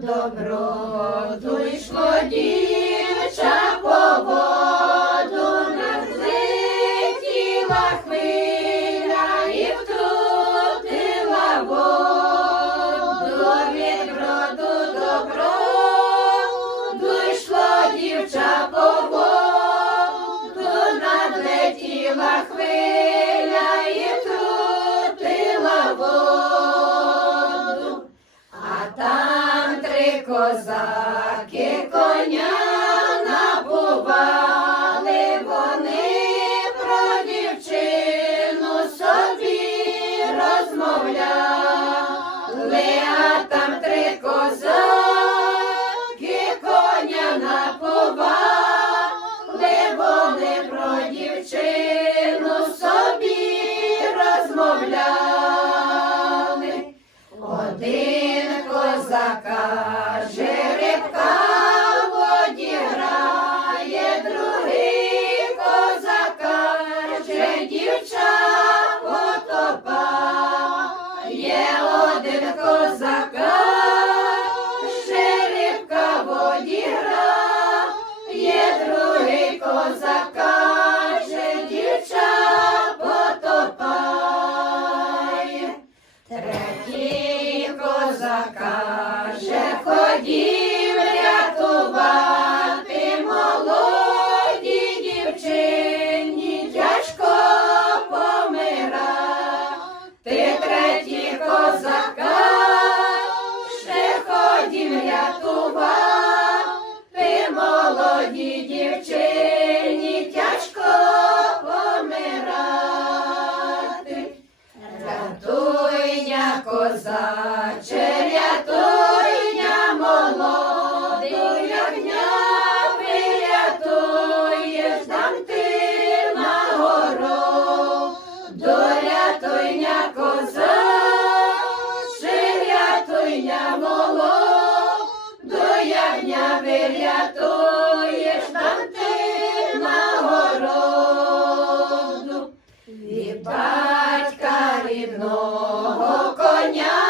Доброду йшло дівча по воду, надлетіла хвиля і втрутила воду. Від броду до броду йшло дівча по воду, надлетіла хвиля і втрутила воду. А там три козаки коня напували, вони про дівчину собі розмовляли. А там три козаки коня напували, вони про дівчину собі розмовляли. Один козак каже, рибка в воді грає, другий козак каже, дівча потопає. Один козак каже, рибка в воді грає, другий козак каже, дівча потопає. Третій козак каже, ходім рятувати молодій дівчині, тяжко помирати. Третій козак каже, ходім рятувати молодій дівчині, тяжко помирати. Рятуйня, козаче, рятуйня молоду, ягня врятуєш, дам ти нагороду. Рятуйня, козаче, рятуйня молоду, ягня врятуєш, дам ти нагороду. Від батька рідного коня